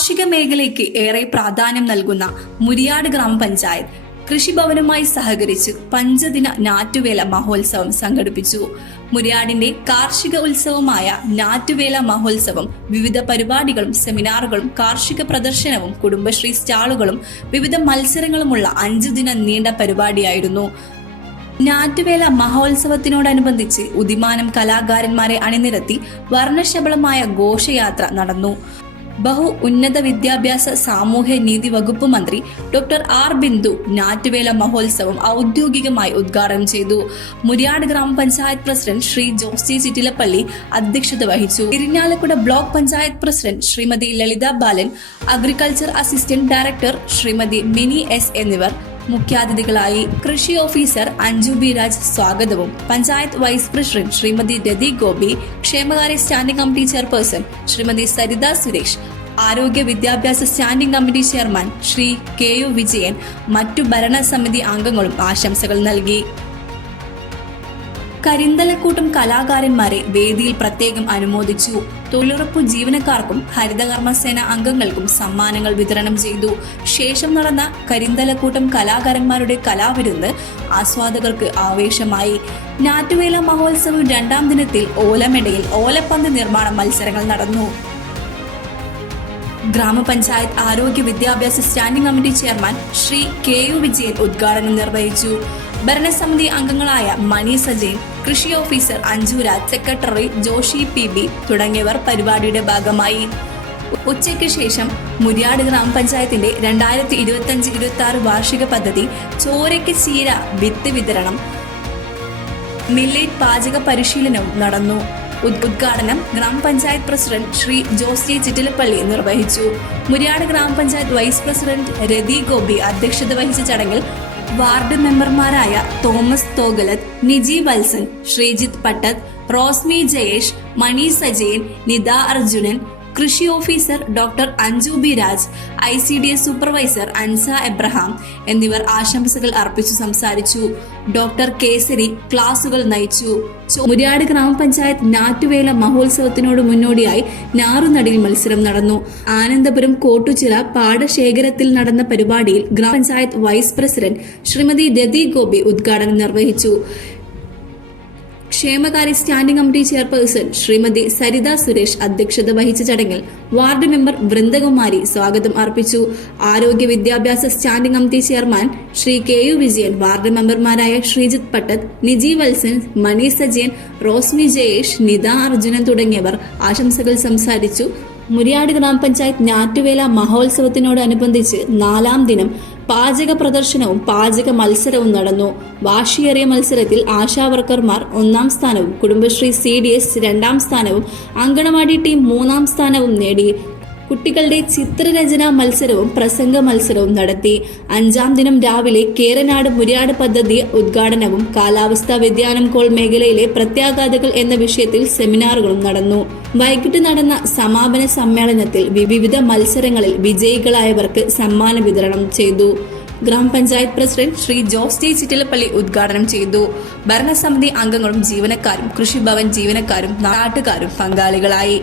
കാർഷിക മേഖലയ്ക്ക് ഏറെ പ്രാധാന്യം നൽകുന്ന മുരിയാട് ഗ്രാമപഞ്ചായത്ത് കൃഷിഭവനുമായി സഹകരിച്ച് പഞ്ചദിന ഞാറ്റുവേല മഹോത്സവം സംഘടിപ്പിച്ചു. മുരിയാടിന്റെ കാർഷിക ഉത്സവമായ ഞാറ്റുവേല മഹോത്സവം വിവിധ പരിപാടികളും സെമിനാറുകളും കാർഷിക പ്രദർശനവും കുടുംബശ്രീ സ്റ്റാളുകളും വിവിധ മത്സരങ്ങളുമുള്ള 5 ദിനം നീണ്ട പരിപാടിയായിരുന്നു. ഞാറ്റുവേല മഹോത്സവത്തിനോടനുബന്ധിച്ച് ഉദിമാനം കലാകാരന്മാരെ അണിനിരത്തി വർണ്ണശബളമായ ഘോഷയാത്ര നടന്നു. ഉന്നത വിദ്യാഭ്യാസ സാമൂഹ്യ നീതി വകുപ്പ് മന്ത്രി ഡോക്ടർ ആർ ബിന്ദു ഞാറ്റുവേല മഹോത്സവം ഔദ്യോഗികമായി ഉദ്ഘാടനം ചെയ്തു. മുരിയാട് ഗ്രാമപഞ്ചായത്ത് പ്രസിഡന്റ് ശ്രീ ജോസ് ചിറ്റിലപ്പള്ളി അധ്യക്ഷത വഹിച്ചു. Irinjalakuda block panchayat president Shrimati Lalitha Balan, agriculture assistant director Shrimati Mini S എന്നിവർ മുഖ്യാതിഥികളായി. കൃഷി ഓഫീസർ അഞ്ജു ബി രാജ് സ്വാഗതവും, പഞ്ചായത്ത് വൈസ് പ്രസിഡന്റ് ശ്രീമതി രതി ഗോപി, ക്ഷേമകാര്യ standing committee chairperson Shrimati Saritha Suresh, ആരോഗ്യ വിദ്യാഭ്യാസ standing committee chairman Shri K U Vijayan, മറ്റു ഭരണസമിതി അംഗങ്ങളും ആശംസകൾ നൽകി. കരിന്തലക്കൂട്ടം കലാകാരന്മാരെ വേദിയിൽ പ്രത്യേകം അനുമോദിച്ചു. തൊഴിലുറപ്പു ജീവനക്കാർക്കും ഹരിതകർമ്മസേന അംഗങ്ങൾക്കും സമ്മാനങ്ങൾ വിതരണം ചെയ്തു. ശേഷം നടന്ന കരിന്തലക്കൂട്ടം കലാകാരന്മാരുടെ കലാവിരുന്ന് ആസ്വാദകർക്ക് ആവേശമായി. ഞാറ്റുവേല മഹോത്സവം 2ാം ദിനത്തിൽ ഓലമെടയിൽ ഓലപ്പന്ത് നിർമ്മാണ മത്സരങ്ങൾ നടന്നു. ഗ്രാമപഞ്ചായത്ത് ആരോഗ്യ വിദ്യാഭ്യാസ standing committee chairman Shri K U Vijayan ഉദ്ഘാടനം നിർവഹിച്ചു. ഭരണസമിതി അംഗങ്ങളായ മണി സജയൻ, കൃഷി officer Anju Raj, secretary Joshi PB തുടങ്ങിയവർ പരിപാടിയുടെ ഭാഗമായി. ഉച്ചയ്ക്ക് ശേഷം മുരിയാട് ഗ്രാമപഞ്ചായത്തിന്റെ 2025-26 വാർഷിക പദ്ധതി ചോരയ്ക്ക് ചീര വിത്ത് വിതരണം, മില്ലറ്റ് പാചക പരിശീലനവും നടന്നു. ഉദ്ഘാടനം ഗ്രാമപഞ്ചായത്ത് പ്രസിഡന്റ് ശ്രീ ജോസ് ചിറ്റിലപ്പള്ളി നിർവഹിച്ചു. മുരിയാട് ഗ്രാമപഞ്ചായത്ത് വൈസ് പ്രസിഡന്റ് രതി ഗോപി അധ്യക്ഷത വഹിച്ച ചടങ്ങിൽ വാർഡ് മെമ്പർമാരായ തോമസ് തോഗലത്ത്, നിജി വത്സൻ, ശ്രീജിത്ത് പട്ടത്ത്, റോസ്മി ജയേഷ്, മണി സജയൻ, നിത അർജുനൻ, കൃഷി officer doctor Anju B Raj, ICDS supervisor Ansa Abraham എന്നിവർ ആശംസകൾ അർപ്പിച്ചു സംസാരിച്ചു. ഡോക്ടർ കേസരി ക്ലാസുകൾ നയിച്ചു. മുരിയാട് ഗ്രാമപഞ്ചായത്ത് ഞാറ്റുവേല മഹോത്സവത്തിനോട് മുന്നോടിയായി ഞാറുനടിൽ മത്സരം നടന്നു. ആനന്ദപുരം കോട്ടുചിറ പാടശേഖരത്തിൽ നടന്ന പരിപാടിയിൽ ഗ്രാമപഞ്ചായത്ത് വൈസ് പ്രസിഡന്റ് ശ്രീമതി രതി ഗോപി ഉദ്ഘാടനം നിർവഹിച്ചു. ക്ഷേമകാര്യ standing committee chairperson Shrimati Saritha Suresh അധ്യക്ഷത വഹിച്ച ചടങ്ങിൽ വാർഡ് മെമ്പർ വൃന്ദകുമാരി സ്വാഗതം അർപ്പിച്ചു. ആരോഗ്യ വിദ്യാഭ്യാസ standing committee chairman Shri K U Vijayan, ward മെമ്പർമാരായ ശ്രീജിത്ത് പട്ടത്ത്, നിജി വത്സൻ, മണി സജയൻ, റോസ്മി ജയേഷ്, നിത അർജുനൻ തുടങ്ങിയവർ ആശംസകൾ സംസാരിച്ചു. മുരിയാട് ഗ്രാമപഞ്ചായത്ത് ഞാറ്റുവേല മഹോത്സവത്തിനോടനുബന്ധിച്ച് 4ാം ദിനം പാചക പ്രദർശനവും പാചക മത്സരവും നടന്നു. വാശിയേറിയ മത്സരത്തിൽ ആശാവർക്കർമാർ 1ാം സ്ഥാനവും കുടുംബശ്രീ CDS 2ാം സ്ഥാനവും അങ്കണവാടി ടീം 3ാം സ്ഥാനവും നേടി. കുട്ടികളുടെ ചിത്രരചനാ മത്സരവും പ്രസംഗ മത്സരവും നടത്തി. 5ാം ദിനം രാവിലെ കേരനാട് മുരിയാട് പദ്ധതി ഉദ്ഘാടനവും കാലാവസ്ഥാ വ്യതിയാനം കോൾ മേഖലയിലെ പ്രത്യാഘാതങ്ങൾ എന്ന വിഷയത്തിൽ സെമിനാറുകളും നടന്നു. വൈകിട്ട് നടന്ന സമാപന സമ്മേളനത്തിൽ വിവിധ മത്സരങ്ങളിൽ വിജയികളായവർക്ക് സമ്മാന വിതരണം ചെയ്തു. ഗ്രാമപഞ്ചായത്ത് പ്രസിഡന്റ് ശ്രീ ജോസ് ചിറ്റിലപ്പള്ളി ഉദ്ഘാടനം ചെയ്തു. ഭരണസമിതി അംഗങ്ങളും ജീവനക്കാരും കൃഷിഭവൻ ജീവനക്കാരും നാട്ടുകാരും പങ്കാളികളായി.